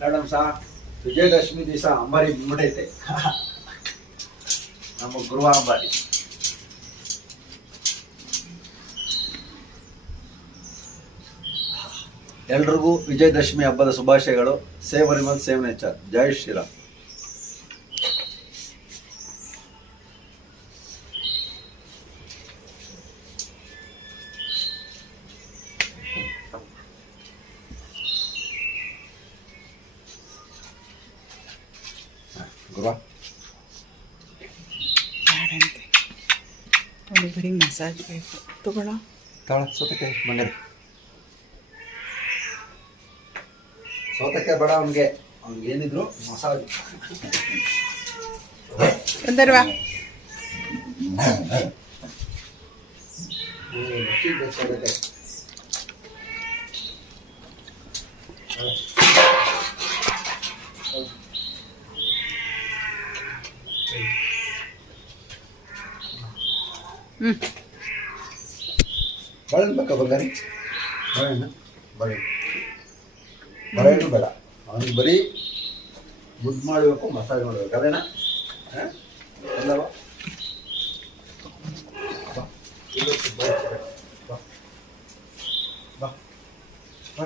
Madam ಸಹ ವಿಜಯದಶಮಿ ದಿವಸ ಅಂಬಾರಿ ಬಂದ್ಬಿಟ್ಟೈತೆ. ನಮ್ಮ ಗೃಹ ಅಂಬಾರಿ. ಎಲ್ರಿಗೂ ವಿಜಯದಶಮಿ ಹಬ್ಬದ ಶುಭಾಶಯಗಳು. Save animal save nature. ಜೈ ಶ್ರೀರಾಮ್. ಗುರು ಬರೀ ಮಸಾಜ್ ಬೇಕು. ತಗೊಳ ಸೌತೆಕಾಯಿ ಮಂಗನ ಸೌತೆಕಾಯಿ ಬೇಡ ಅವ್ನಿಗೆ ಏನಿದ್ರು ಮಸಾಜ್. ಬಂದರ್ವಾ ಸೌತೆಕಾಯಿ ಬಾಳೆಹಣ್ಣು ಬೇಕಾ ಬಂಗಾರಿ? ಬಾಳೆಹಣ್ಣು ಬೇಡ, ಅವನಿಗೆ ಬರೀ ಮುದ್ದು ಮಾಡಬೇಕು, ಮಸಾಜ್ ಮಾಡಬೇಕು. ಅದೇನಾ? ಅಲ್ಲವ? ಬಾ ಬಾ